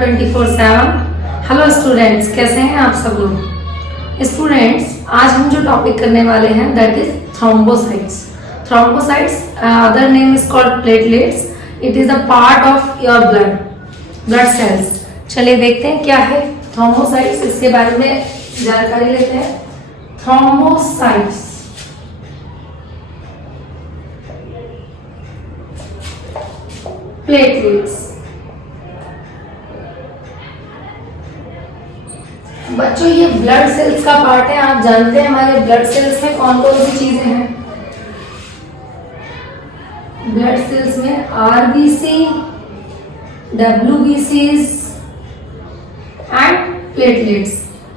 24/7। Hello students, कैसे हैं आप सब लोग। स्टूडेंट्स, आज हम जो टॉपिक करने वाले हैं that is thrombocytes. Thrombocytes other name is called platelets. It is a part of your blood cells. चलिए देखते हैं क्या है थ्रोम्बोसाइट्स, इसके बारे में जानकारी लेते हैं। Thrombocytes platelets. बच्चों, ये ब्लड सेल्स का पार्ट है। आप जानते हैं हमारे ब्लड सेल्स में कौन कौन सी चीजें हैं। ब्लड सेल्स में आरबीसी, डब्ल्यूबीसीज एंड प्लेटलेट्स।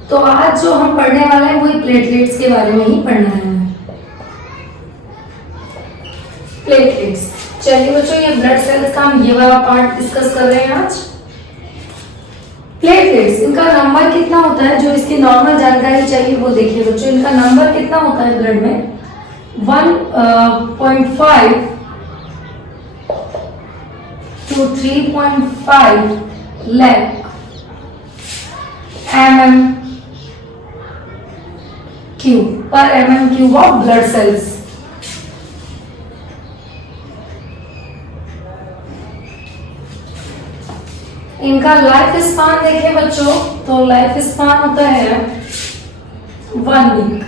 तो आज जो हम पढ़ने वाले हैं वही प्लेटलेट्स के बारे में ही पढ़ना है। प्लेटलेट्स। चलिए बच्चों, ये ब्लड सेल्स का हम ये वाला पार्ट डिस्कस कर रहे हैं आज। प्लेटलेट्स, इनका नंबर कितना होता है, जो इसकी नॉर्मल जानकारी चाहिए वो देखिए बच्चों। इनका नंबर कितना होता है ब्लड में, 1.5 to 3.5 lakh mm³ per mm³ of blood cells। इनका लाइफ स्पान देखें बच्चों, तो लाइफ स्पान होता है 1 वीक,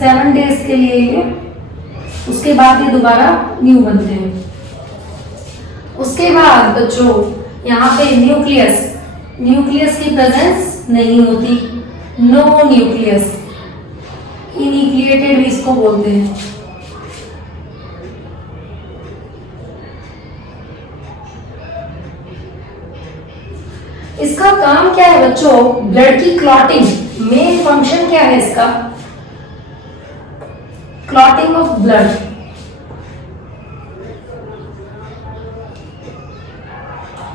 7 डेज के लिए ये, उसके बाद ये दोबारा न्यू बनते हैं। उसके बाद बच्चों यहाँ पे न्यूक्लियस की प्रेजेंस नहीं होती, नो न्यूक्लियस, इन्यूक्लिएटेड भी इसको बोलते हैं। इसका काम क्या है बच्चों, ब्लड की क्लॉटिंग। मेन फंक्शन क्या है इसका, क्लॉटिंग ऑफ ब्लड।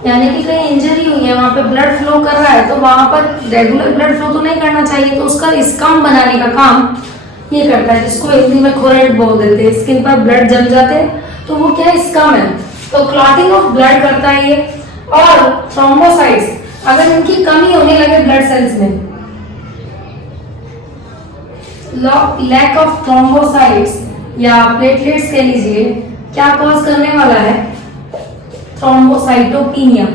यानी कि कहीं इंजरी हुई है, वहां पे ब्लड फ्लो कर रहा है, तो वहां पर रेगुलर ब्लड फ्लो तो नहीं करना चाहिए, तो उसका स्कम बनाने का काम ये करता है, जिसको हिंदी में खोरेट बोल देते हैं। स्किन पर ब्लड जम जाते हैं तो वो क्या है, स्कम है। तो क्लॉटिंग ऑफ ब्लड करता है ये। और थ्रोम्बोसाइट्स, अगर इनकी कमी होने लगे ब्लड सेल्स में, लैक ऑफ थ्रोम्बोसाइट्स या प्लेटलेट्स कह लीजिए, क्या कॉज करने वाला है, थ्रोम्बोसाइटोपिनिया।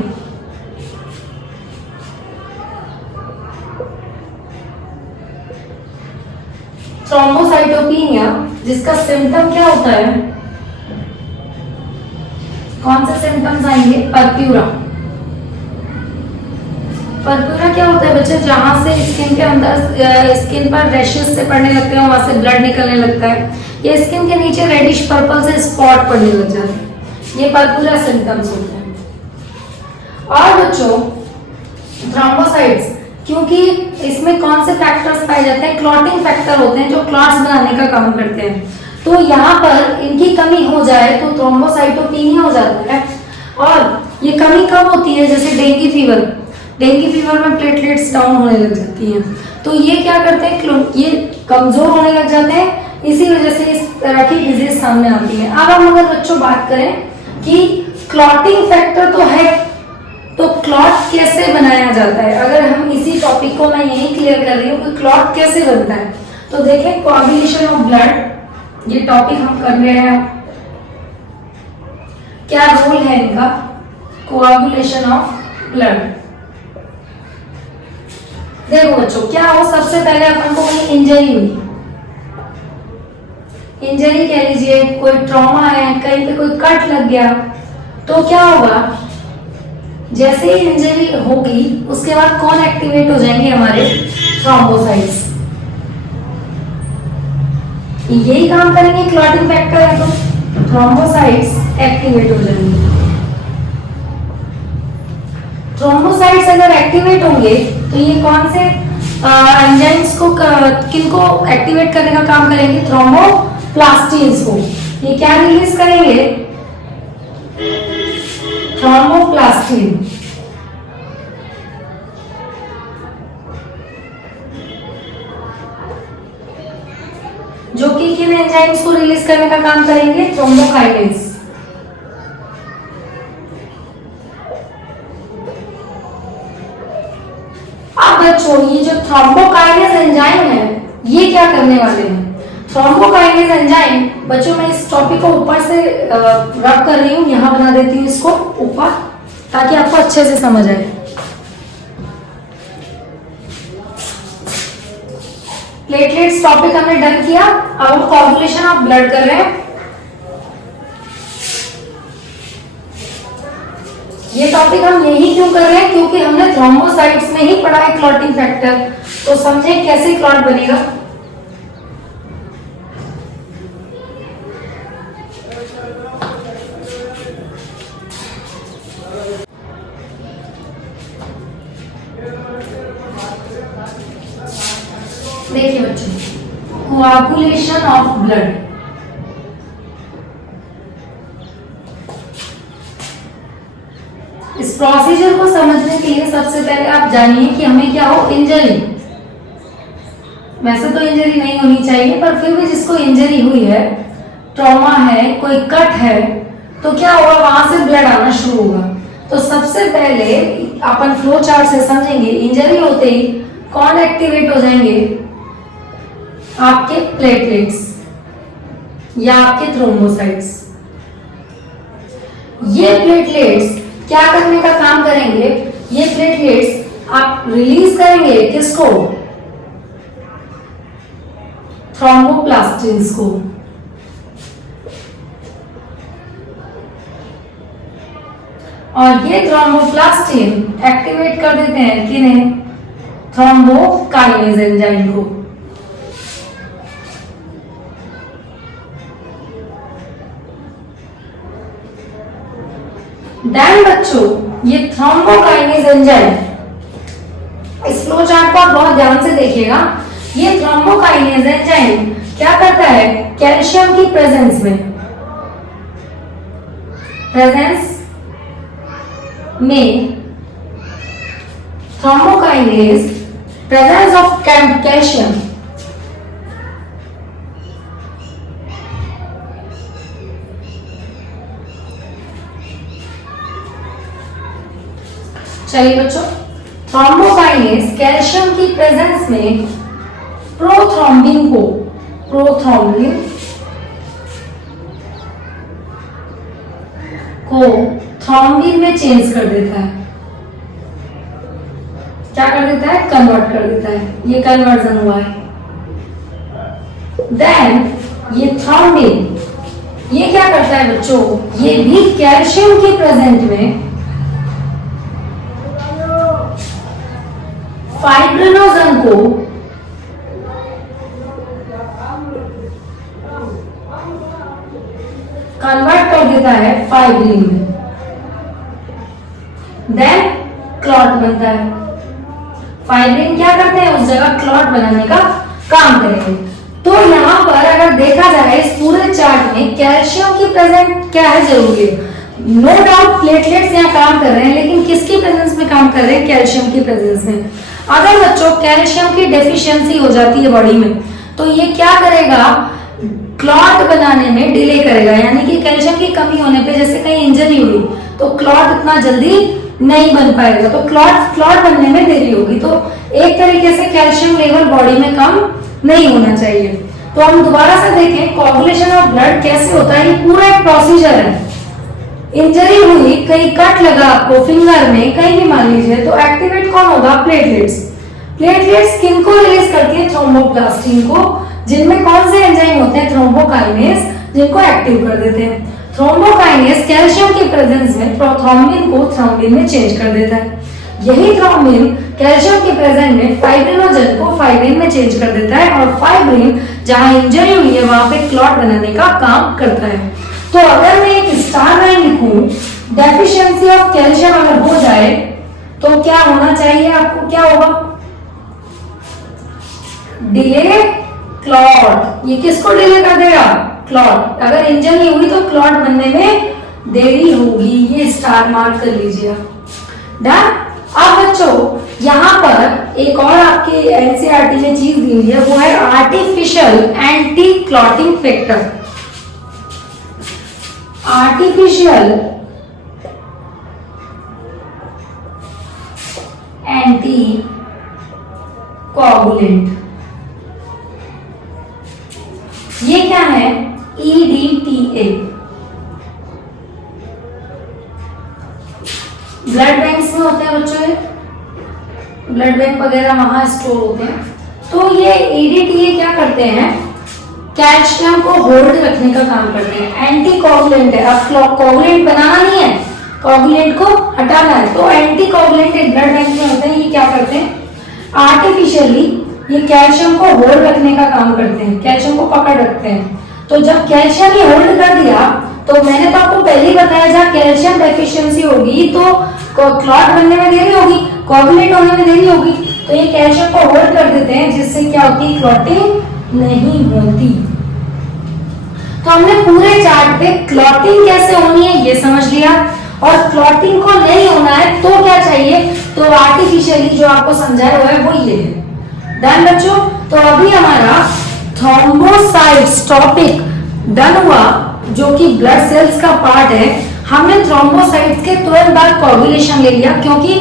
थ्रोम्बोसाइटोपिनिया जिसका सिम्टम क्या होता है, कौन से सिम्टम्स आएंगे, पर्प्यूरा। पर्प्यूरा क्या होता है बच्चे, जहां से स्किन के अंदर, स्किन पर रैशेस से पड़ने लगते हैं, वहां से ब्लड निकलने लगता है, ये स्किन के नीचे रेडिश पर्पल से स्पॉट पड़ने लग जाते हैं, ये पर्प्यूरा सिम्टम्स होते हैं। और बच्चों थ्रोम्बोसाइट्स, क्योंकि इसमें कौन से फैक्टर्स पाए जाते हैं, क्लॉटिंग फैक्टर होते हैं जो क्लॉट्स बनाने का काम करते हैं। तो यहाँ पर इनकी कमी हो जाए तो थ्रोम्बोसाइटोपिनिया हो जाता है। और ये कमी कब होती है, जैसे डेंगू फीवर में प्लेटलेट्स डाउन होने लग जाती हैं, तो ये क्या करते हैं, ये कमजोर होने लग जाते हैं, इसी वजह से इस तरह की डिजीज सामने आती है। अब हम अगर बच्चों बात करें कि क्लॉटिंग फैक्टर तो है, तो क्लॉट कैसे बनाया जाता है, अगर हम इसी टॉपिक को मैं यही क्लियर कर रही हूँ कि क्लॉट कैसे बनता है, तो देखें कोआगुलेशन ऑफ ब्लड, ये टॉपिक हम कर रहे हैं। क्या रोल है इनका, कोआगुलेशन ऑफ ब्लड। देखो बच्चों, क्या हो, सबसे पहले अपन को कोई इंजरी हुई, इंजरी कह लीजिए, कोई ट्रॉमा है, कहीं पे कोई कट लग गया, तो क्या होगा, जैसे ही इंजरी होगी उसके बाद कौन एक्टिवेट हो जाएंगे, हमारे थ्रोम्बोसाइट्स। यही काम करेंगे, क्लॉटिंग फैक्टर है तो थ्रोम्बोसाइट्स एक्टिवेट हो जाएंगे। थ्रोम्बोसाइट्स अगर एक्टिवेट होंगे तो ये कौन से एंजाइम्स को, किनको एक्टिवेट करने का काम करेंगे, थ्रोम्बोप्लास्टिन्स को। ये क्या रिलीज करेंगे, थ्रोम्बोप्लास्टिन। जो कि किन एंजाइम्स को रिलीज करने का काम करेंगे, थ्रोम्बोकाइनेज। बच्चों ये जो थ्रोम्बोकाइनेज एंजाइम है ये क्या करने वाले हैं? थ्रोम्बोकाइनेज एंजाइम बच्चों मैं इस टॉपिक को ऊपर से रब कर रही हूँ, यहाँ बना देती हूँ इसको ऊपर ताकि आपको अच्छे से समझ आए। प्लेटलेट्स टॉपिक हमने डन किया, अब हम कोagulation ऑफ ब्लड कर रहे हैं। ये टॉपिक हम यही क्यों कर रहे हैं? क्योंकि हमने थ्रोम्बोसाइट्स में ही पढ़ा है क्लॉटिंग फैक्टर, तो समझे कैसे क्लॉट बनेगा। देखिए बच्चों, कोagulation ऑफ ब्लड, इस प्रोसीजर को समझने के लिए सबसे पहले आप जानिए कि हमें क्या हो, इंजरी। वैसे तो इंजरी नहीं होनी चाहिए पर फिर भी जिसको इंजरी हुई है, ट्रॉमा है, कोई कट है, तो क्या होगा, वहां से ब्लड आना शुरू होगा। तो सबसे पहले अपन फ्लो चार्ट से समझेंगे, इंजरी होते ही कौन एक्टिवेट हो जाएंगे, आपके प्लेटलेट्स या आपके थ्रोम्बोसाइट्स। ये प्लेटलेट्स क्या करने का काम करेंगे, ये प्लेटलेट्स आप रिलीज करेंगे किसको, थ्रोम्बोप्लास्टिन्स को। और ये थ्रोम्बोप्लास्टिन एक्टिवेट कर देते हैं किन्हें, थ्रोम्बोकाइनेज एंजाइम को। देन बच्चों ये थ्रोम्बोकाइनेज एंजाइम, इस फ्लो चार्ट को आप बहुत ध्यान से देखिएगा। ये थ्रोम्बोकाइनेज एंजाइम क्या करता है, कैल्शियम की प्रेजेंस में थ्रोम्बोकाइनेज प्रेजेंस ऑफ कैल्शियम चलिए बच्चों, थ्रोम्बोकाइनेज कैल्शियम की प्रेजेंस में प्रोथ्रोम्बिन को थ्रोम्बिन में चेंज कर देता है। क्या कर देता है, कन्वर्ट कर देता है। ये कन्वर्जन हुआ है। देन ये थ्रोम्बिन ये क्या करता है बच्चों, ये भी कैल्शियम के प्रेजेंट में फाइब्रिनोजन को कन्वर्ट कर देता है फाइब्रिन में। देन क्लॉट बनता है। फाइब्रिन क्या करते हैं, उस जगह क्लॉट बनाने का काम करेंगे। तो यहाँ पर अगर देखा जाए इस पूरे चार्ट में कैल्शियम की प्रेजेंट क्या है, जरूरी है। नो डाउट प्लेटलेट्स यहाँ काम कर रहे हैं, लेकिन किसकी प्रेजेंस में काम कर रहे हैं, कैल्शियम की प्रेजेंस में। अगर बच्चों कैल्शियम की डेफिशिएंसी हो जाती है बॉडी में, तो ये क्या करेगा, क्लॉट बनाने में डिले करेगा। यानी कि कैल्शियम की कमी होने पे जैसे कहीं इंजरी हुई तो क्लॉट इतना जल्दी नहीं बन पाएगा, तो क्लॉट बनने में देरी होगी। तो एक तरीके से कैल्शियम लेवल बॉडी में कम नहीं होना चाहिए। तो हम दोबारा से देखें कोagulation ऑफ ब्लड कैसे होता है। ये पूरा एक प्रोसीजर है। इंजरी हुई, कहीं कट लगा आपको फिंगर में, कहीं भी मान लीजिए, तो एक्टिवेट कौन होगा, प्लेटलेट्स। प्लेटलेट्स किनको रिलीज करती है, थ्रोम्बोप्लास्टिन को, जिनमें कौन से एंजाइम होते हैं, थ्रोम्बोकाइनेज, जिनको एक्टिव कर देते हैं। थ्रोम्बोकाइनेज कैल्शियम के प्रेजेंस में प्रोथ्रोम्बिन को थ्रोम्बिन में चेंज कर देता है। यही थ्रोम्बिन कैल्शियम के प्रेजेंट में फाइब्रिनोजन को फाइब्रिन में चेंज कर देता है, और फाइब्रिन जहां इंजरी हुई है वहां पे क्लॉट बनाने का काम करता है। तो अगर मैं एक स्टार लाइन लिखूं, डेफिशिएंसी ऑफ कैल्शियम अगर हो जाए तो क्या होना चाहिए आपको, क्या होगा, डिले क्लॉट। ये किसको डिले कर देगा, क्लॉट। अगर इंजरी हुई तो क्लॉट बनने में देरी होगी। ये स्टार मार्क कर लीजिए डन। अब बच्चों यहाँ पर एक और आपके एनसीईआरटी में चीज दी हुई है, वो है artificial anti clotting factor. Artificial anti coagulant. ये क्या है? EDTA। ब्लड बैंक्स में होते हैं बच्चों, ब्लड बैंक वगैरह वहां स्टोर होते हैं। तो ये EDTA क्या करते हैं? कैल्शियम को होल्ड रखने का काम करते हैं। एंटी कोगुलेंट है। अब कोगुलेंट बनाना नहीं है, कोगुलेंट को हटाना है। तो एंटी कोगुलेंट एक ब्लड बैंक में होते हैं। ये क्या करते हैं? आर्टिफिशियली ये कैल्शियम को होल्ड रखने का काम करते हैं, कैल्शियम को पकड़ रखते हैं। तो जब कैल्शियम ही होल्ड कर दिया, तो मैंने तो आपको पहले ही बताया, जहाँ कैल्शियम डेफिशिएंसी होगी तो क्लॉट बनने में देरी होगी, कोगुलेट होने में देरी होगी। तो ये कैल्शियम को होल्ड कर देते हैं, जिससे क्या होती है? क्लॉटिंग नहीं होती। तो हमने पूरे चार्ट पे क्लॉटिंग कैसे होनी है ये समझ लिया, और क्लॉटिंग को नहीं होना है तो क्या चाहिए? तो आर्टिफिशियली जो आपको समझाया हुआ है वो ये है। डन बच्चों? तो अभी हमारा थ्रोम्बोसाइट्स टॉपिक डन हुआ, जो कि ब्लड सेल्स का पार्ट है। हमने थ्रोम्बोसाइट्स के तुरंत बाद कोगुलेशन ले लिया, क्योंकि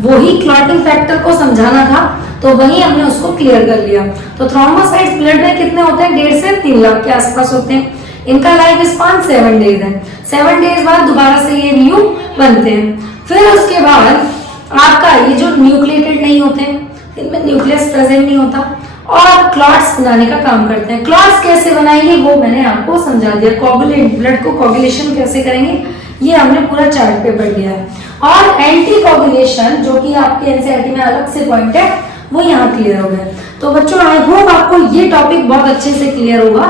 वही क्लॉटिंग फैक्टर को समझाना था, तो वही हमने उसको क्लियर कर लिया। तो थ्रोम्बोसाइट्स ब्लड में कितने होते हैं? 1.5 से 3 लाख के आसपास होते हैं। इनका लाइफ स्पान 7 डेज है। 7 डेज बाद दोबारा से ये न्यू बनते हैं। फिर उसके बाद आपका ये जो न्यूक्लिएटेड नहीं होते हैं, इनमें न्यूक्लियस प्रेजेंट नहीं होता, और क्लॉट्स बनाने का काम करते हैं। क्लॉट्स कैसे बनाएंगे वो मैंने आपको समझा दिया। कोगुलेट ब्लड को कोगुलेशन कैसे करेंगे ये हमने पूरा चार्ट पे पढ़ लिया है। और एंटी कोगुलेशन जो कि आपके एनसीईआरटी में अलग से पॉइंट है, वो यहाँ क्लियर हो गया। तो बच्चों आई होप आपको ये टॉपिक बहुत अच्छे से क्लियर होगा,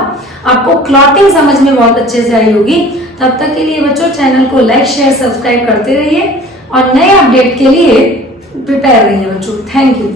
आपको क्लॉटिंग समझ में बहुत अच्छे से आई होगी। तब तक के लिए बच्चों चैनल को लाइक शेयर सब्सक्राइब करते रहिए, और नए अपडेट के लिए प्रिपेयर रहिए बच्चों। Thank you.